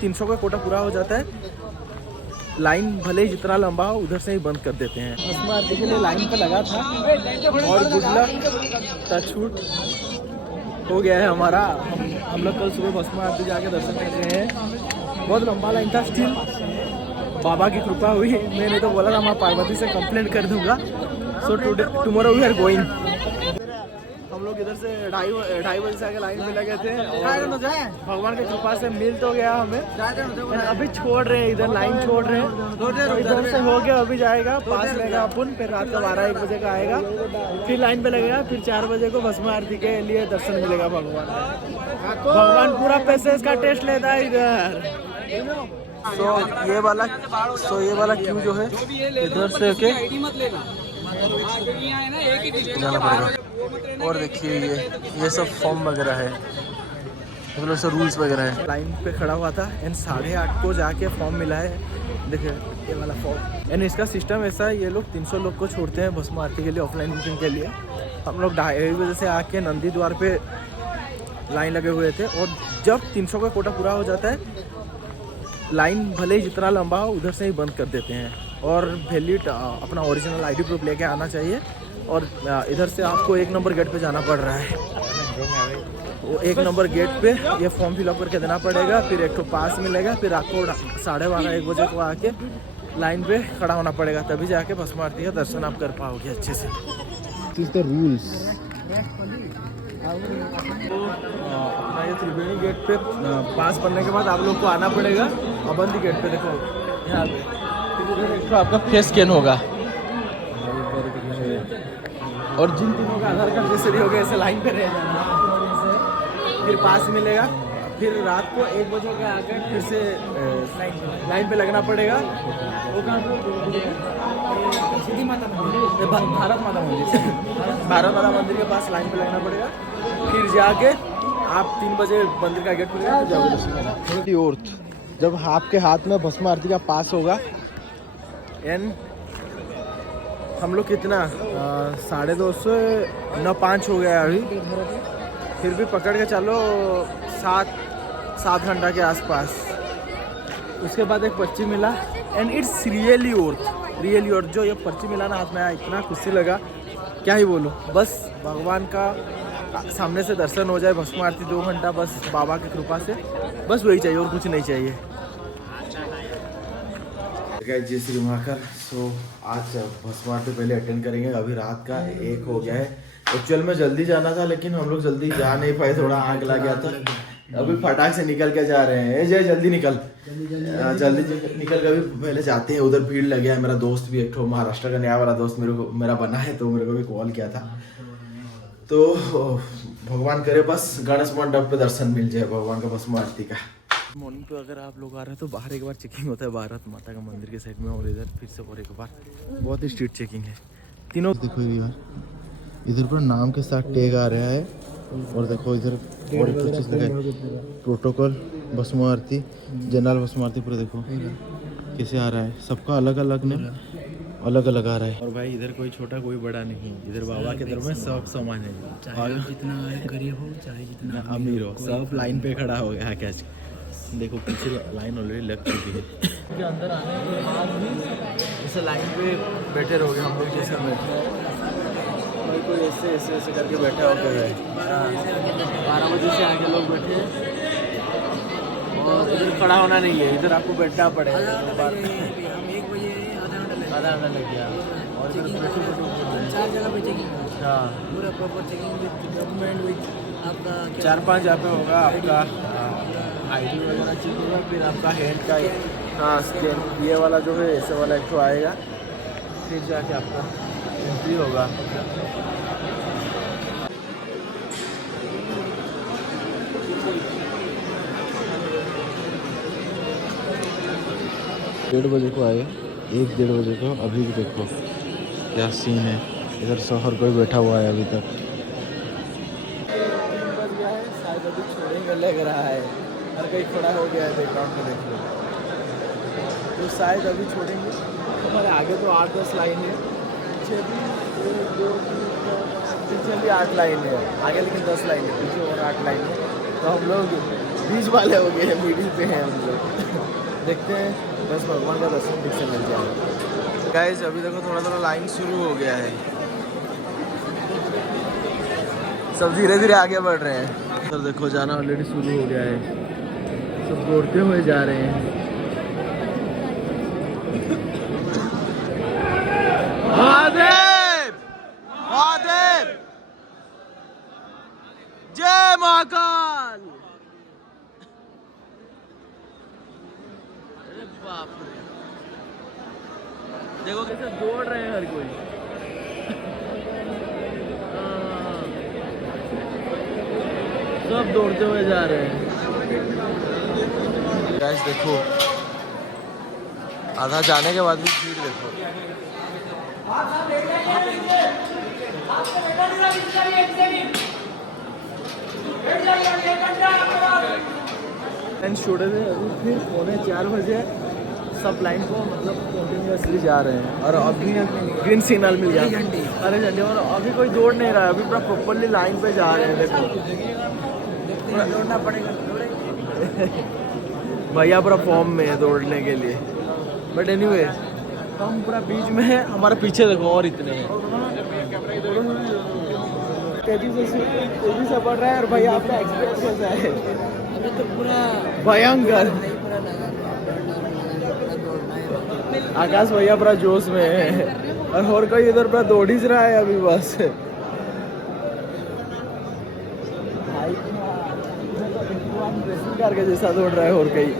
300 का कोटा पूरा हो जाता है, लाइन भले ही जितना लंबा हो उधर से ही बंद कर देते हैं। भस्म आरती के लिए लाइन पे लगा था और गुड लक टचवुड हो गया है हमारा। हम लोग कल सुबह भस्म आरती जाके दर्शन कर रहे हैं। बहुत लंबा लाइन था, स्टिल बाबा की कृपा हुई। मैंने तो बोला था मैं पार्वती से कंप्लेंट कर दूंगा। So tomorrow we are going. हम लोग इधर से ढाई बजे से आके लाइन में लगे थे और भगवान की कृपा से मिल तो गया हमें। अभी छोड़ रहे हैं, इधर लाइन छोड़ रहे हैं, तो इधर से हो गया अभी जाएगा पास लेगा अपन, फिर रात का 12-1 बजे का आएगा, फिर लाइन पे लगेगा, फिर 4 बजे को भस्म आरती के लिए दर्शन मिलेगा। भगवान पूरा पैसे का टेस्ट लेता है इधर। ये वाला क्यू जो है इधर से के जाना पड़ेगा। और देखिए ये सब फॉर्म वगैरह है, मतलब सब रूल्स वगैरह है। लाइन पे खड़ा हुआ था एंड 8:30 को जाके फॉर्म मिला है। देखिए ये वाला फॉर्म। एंड इसका सिस्टम ऐसा है, ये लोग 300 लोग को छोड़ते हैं भस्म आरती के लिए, ऑफलाइन बुकिंग के लिए। हम लोग 2:30 बजे से आके नंदी द्वार पे लाइन लगे हुए थे और जब 300 का कोटा पूरा हो जाता है, लाइन भले ही जितना लंबा हो उधर से ही बंद कर देते हैं। और वैलिड अपना ओरिजिनल आईडी प्रूफ लेके आना चाहिए। और इधर से आपको 1 नंबर गेट पे जाना पड़ रहा है। वो 1 नंबर गेट पे ये फॉर्म फिलअप करके देना पड़ेगा, फिर एक तो पास मिलेगा, फिर आपको 12:30-1 बजे को आके लाइन पे खड़ा होना पड़ेगा, तभी जाके भस्म आरती का दर्शन आप कर पाओगे अच्छे से। This the rules. अपना ये त्रिवेणी गेट पे पास बनने के बाद आप लोग को आना पड़ेगा अबंदी गेट पे। देखो यहाँ पे तो आपका फेस स्कैन होगा और जिन तीनों का आधार कार्ड जैसे भी हो गया ऐसे लाइन पे रह जाना, फिर पास मिलेगा, फिर रात को 1 बजे के आकर फिर से लाइन पे लगना पड़ेगा। वो कहाँ भारत माता मंदिर के पास लाइन पे लगना पड़ेगा, फिर जाके आप 3 बजे मंदिर का गेट खुलेगा तो जाओगे। और जब आपके हाथ में भस्म आरती का पास होगा एंड हम लोग कितना 250 न 5 हो गया अभी, फिर भी पकड़ के चलो 7 घंटा के आसपास। उसके बाद एक पर्ची मिला एंड इट्स रियली वर्थ। जो ये पर्ची मिला ना हाथ में आया, इतना खुशी लगा क्या ही बोलूँ। बस भगवान का सामने से दर्शन हो जाए, भस्म आरती 2 घंटा बस बाबा की कृपा से, बस वही चाहिए और कुछ नहीं चाहिए। जय श्री महाकाल। सो आज भस्म आरती पहले अटेंड करेंगे। अभी रात का 1 हो गया है। एक्चुअल में जल्दी जाना था लेकिन हम लोग जल्दी जा नहीं पाए, थोड़ा आग लग गया था। अभी फटाक से निकल के जा रहे हैं। जय जल्दी निकल के अभी पहले जाते हैं। उधर भीड़ लगे है। मेरा दोस्त भी एक ठो महाराष्ट्र का नया वाला दोस्त मेरा बना है, तो मेरे को भी कॉल किया था। तो भगवान करे बस गणेश मंडप पे दर्शन मिल जाए भगवान का भस्म आरती का। मॉर्निंग पे अगर आप लोग आ रहे हैं तो बाहर एक बार चेकिंग होता है भारत माता का मंदिर के साइड में, और इधर फिर से और एक बार बहुत ही स्ट्रिक्ट चेकिंग है। तीनों देखो यार, इधर पर नाम के साथ टैग आ रहा है और देखो इधर और कुछ चीज़ लगा है, प्रोटोकॉल भस्म आरती, जनरल भस्म आरती, पूरा देखो कैसे आ रहा है। सबका अलग अलग आ रहा है। और भाई इधर कोई छोटा कोई बड़ा नहीं, इधर बाबा के दर में सब समान है, चाहे जितना गरीब हो चाहे जितना अमीर हो, सब लाइन पे खड़ा हो गया। कैच देखो पीछे लाइन ऑलरेडी लग चुकी है। के अंदर आने के बाद भी जैसे लाइन पे बैठे रहोगे, हम लोग जैसे बैठे हैं, कोई ऐसे करके बैठा होकर है। 12 बजे से आगे लोग बैठे हैं और इधर खड़ा होना नहीं है, इधर आपको बैठना पड़ेगा। आधा घंटा लग गया और 4 जगह पे चेकिंग। हाँ पूरा proper checking with document, with आपका 4-5 जहाँ पे होगा आपका आईडी वगैरह चेक होगा, फिर आपका हैंड का स्कैन, ये वाला जो है ऐसे वाला एक तो आएगा, फिर जाके आपका एंट्री होगा। डेढ़ बजे को आए, 1-1:30 बजे को। अभी भी देखो क्या सीन है, इधर शहर कोई बैठा हुआ है अभी तक। शायद अभी छोड़ेंगे लग रहा है, हर कहीं खड़ा हो गया है बैकग्राउंड में देख लो, तो शायद अभी छोड़ेंगे। हमारे आगे तो 8-10 लाइन है, पीछे भी 8 लाइन है आगे, लेकिन 10 लाइन है पीछे और 8 लाइन है। तो हम लोग बीच वाले हो गए हैं, मिडिल पे हैं हम लोग। देखते हैं बस भगवान का दर्शन ठीक से मिल जाए। गाइस अभी देखो थोड़ा थोड़ा लाइन शुरू हो गया है, सब धीरे धीरे आगे बढ़ रहे हैं। सर देखो जाना ऑलरेडी शुरू हो गया है, सब दौड़ते हुए जा रहे हैं। महादेव महादेव जय महाकाल। अरे बाप रे, देखो कैसे दौड़ रहे हैं हर कोई। सब दौड़ते हुए जा रहे हैं। गाइस देखो आधा जाने के बाद भी भीड़ देखो। छोड़े थे अभी, फिर 3:45 बजे सब लाइन को मतलब कंटिन्यूसली जा रहे हैं। और अभी ग्रीन सिग्नल मिल गया, अरे झंडे। और अभी कोई दौड़ नहीं रहा है, अभी पूरा प्रॉपरली लाइन पे जा रहे हैं। देखो दौड़ना पड़ेगा भैया पूरा फॉर्म में है दौड़ने के लिए। बट एनीवे हम पूरा बीच में है, हमारे पीछे देखो और इतने हैं। तेजी से बढ़ रहा है। और भैया आपका एक्सपीरियंस कैसा है? अभी तो पूरा भयंकर। आकाश भैया पूरा जोश में है और कोई इधर पूरा दौड़ ही रहा है अभी बस। रेसिंग कार के जैसा दौड़ रहा है और कहीं।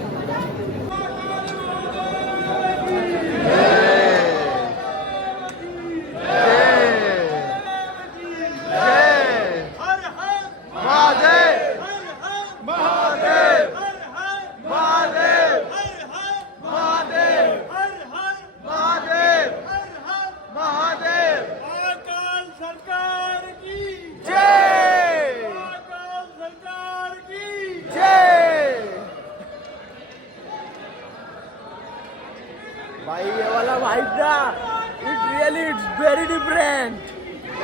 भाई ये वाला वाइब ना, it really it's very different.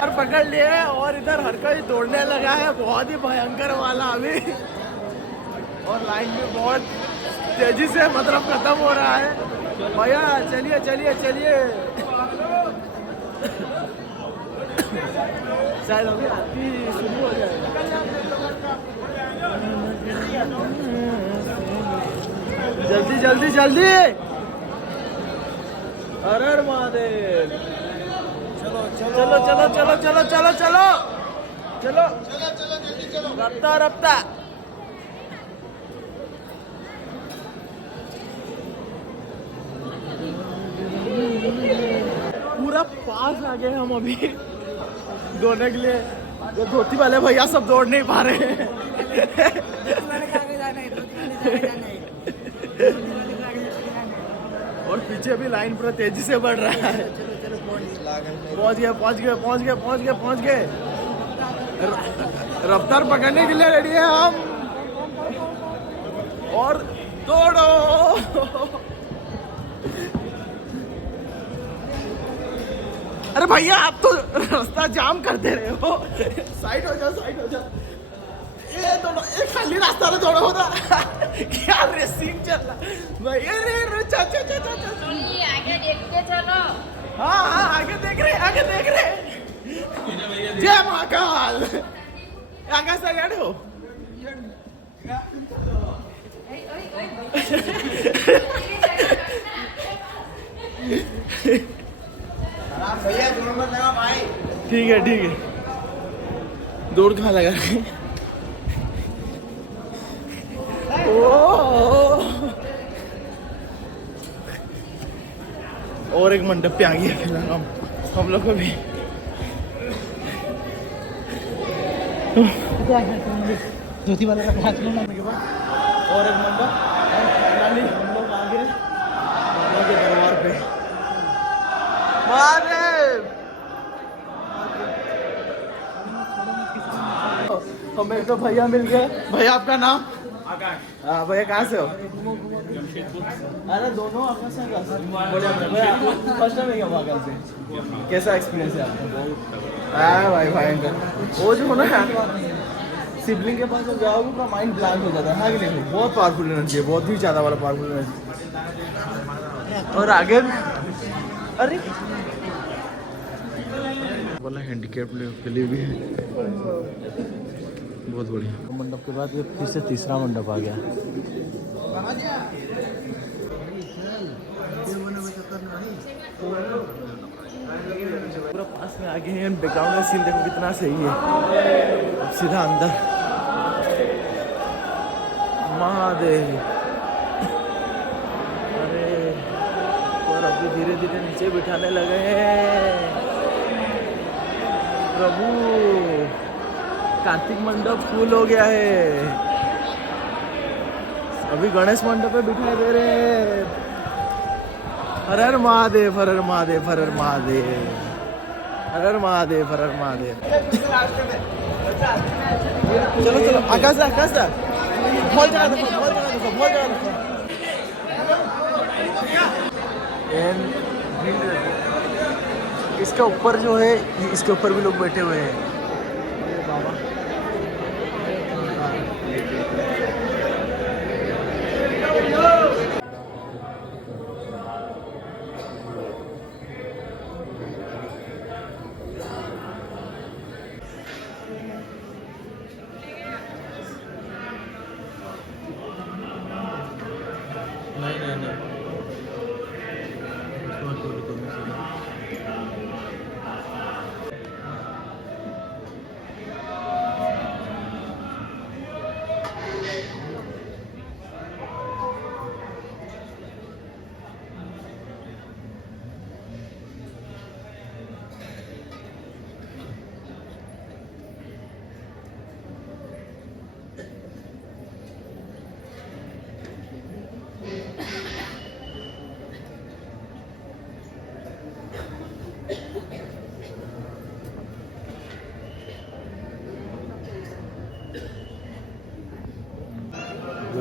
और पकड़ लिए और इधर हर कोई दौड़ने लगा है, बहुत ही भयंकर वाला अभी। और लाइन भी बहुत तेजी से मतलब खत्म हो रहा है। भैया चलिए चलिए चलिए। शायद अभी आती शुरू हो जाएगा। जल्दी जल्दी जल्दी। हर हर महादेव। चलो चलो चलो चलो चलो चलो चलो चलो चलो रफ्ता रफ्ता। पूरा पास आ गए हम अभी दौड़ने के लिए। जो धोती वाले भैया सब दौड़ नहीं पा रहे हैं। और पीछे भी लाइन पूरा तेजी से बढ़ रहा है। पहुंच गए पहुंच गए पहुंच गए पहुंच गए पहुंच गए। रफ्तार पकड़ने के लिए रेडी है हम। और दौड़ो। अरे भैया आप तो रास्ता जाम कर दे रहे हो। साइड हो जाओ साइड हो जाओ। ये दौड़ो, ये खाली रास्ता में दौड़ो ना। क्या रेसिंग चल रहा भैया। रे चाचा चाचा आगे देख के चलो। हाँ हाँ आगे देख रहे आगे देख रहे। जय महाकाल। आगे से याद हो। भैया जोर मत लगा भाई। ठीक है दौड़ कहाँ लगा रहे। और एक मंडप पे आ गया फिलहाल हम लोग को भी। धोती वाला का हाथ में के बाद और एक मंडप। फाइनली हम लोग आ गए बाबा के दरबार पे। महादेव। हमें तो भैया मिल गए। भैया आपका नाम? हाँ भैया कहाँ से हो? अरे दोनों आपका से फर्स्ट टाइम है महाकाल से। कैसा एक्सपीरियंस है आपका? हाँ भाई भयंकर। वो जो ना शिवलिंग के पास जब जाओगे पूरा माइंड ब्लैंक हो जाता है, हाँ कि नहीं? बहुत पावरफुल एनर्जी है, बहुत ही ज़्यादा वाला पावरफुल एनर्जी। और आगे अरे वाला हैंडीकैप के लिए भी है, बहुत बढ़िया। मंडप के बाद ये फिर से तीसरा मंडप आ गया। पूरा पास में आ गए हैं, बैकग्राउंड का सीन देखो कितना सही है। अब सीधा अंदर महादेव, अरे और अभी धीरे धीरे नीचे बिठाने लगे हैं प्रभु। कार्तिक मंडप फुल हो गया है, अभी गणेश मंडप पे बिठाई दे रहे हैं। हर हर महादेव, हर हर महादेव, हर हर महादेव, हर हर महादेव, हर हर महादेव। चलो चलो आकाश दा, आकाश दा, बोल जगह देखो, बोल जगह देखो, बोल जगह देखो। इसके ऊपर जो है, इसके ऊपर भी लोग बैठे हुए हैं। बाबा नहीं नहीं नहीं,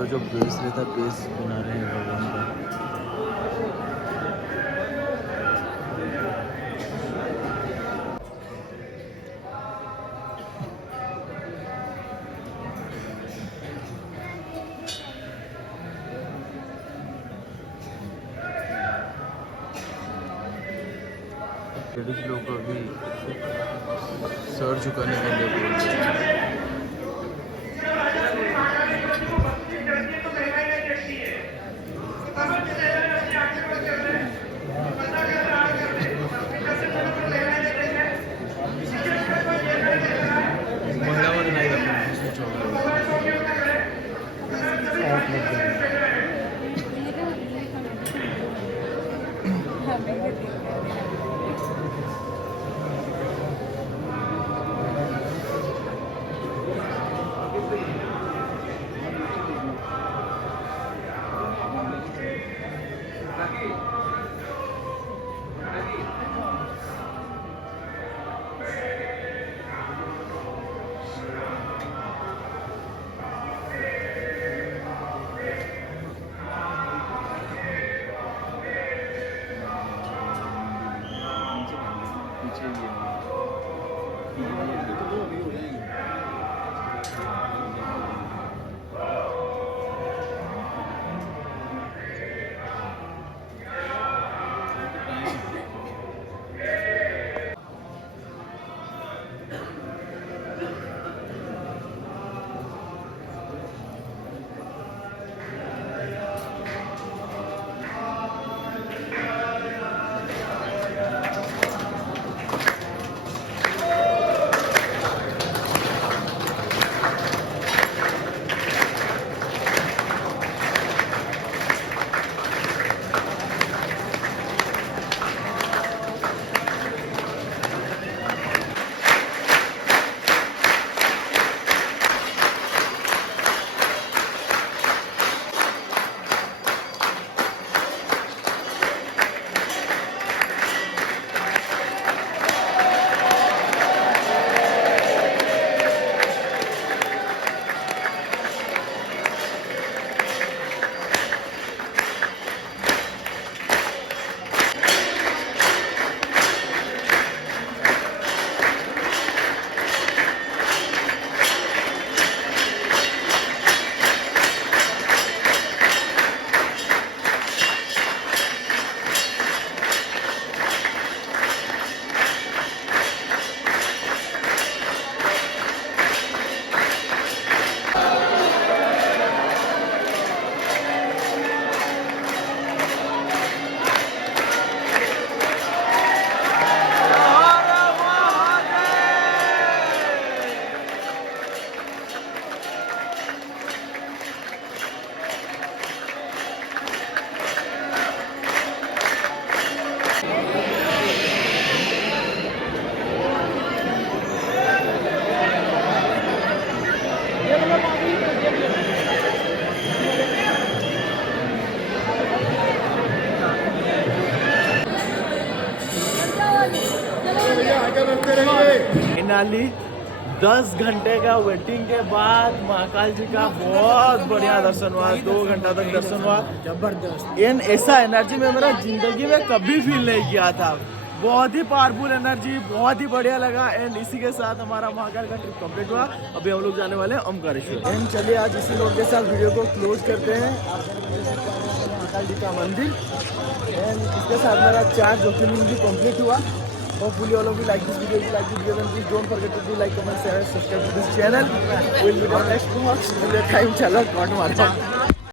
जो बेस रहता है, बेस बना रहे हैं भगवान का। लेडीज लोग अभी सर झुकाने के लिए बोल रहे हैं। फाइनली 10 घंटे का वेटिंग के बाद महाकाल जी का बहुत बढ़िया दर्शन हुआ। 2 घंटा तक दर्शन हुआ, जबरदस्त। एन ऐसा एनर्जी में मेरा जिंदगी में कभी फील नहीं किया था। बहुत ही पावरफुल एनर्जी, बहुत ही बढ़िया लगा। एंड इसी के साथ हमारा महाकाल का ट्रिप कंप्लीट हुआ। अभी हम लोग जाने वाले हैं ओमकारेश्वर। एंड चलिए आज इसी नोट के साथ वीडियो को क्लोज करते हैं। महाकाल जी का मंदिर एंड इसके साथ मेरा 4 ज्योतिर्लिंग भी कंप्लीट हुआ। Hopefully all of you like this video. If you like this video, then please don't forget to do like, comment, share, subscribe to this channel. We'll meet on next vlog. Till that time, चलो कौन मारो।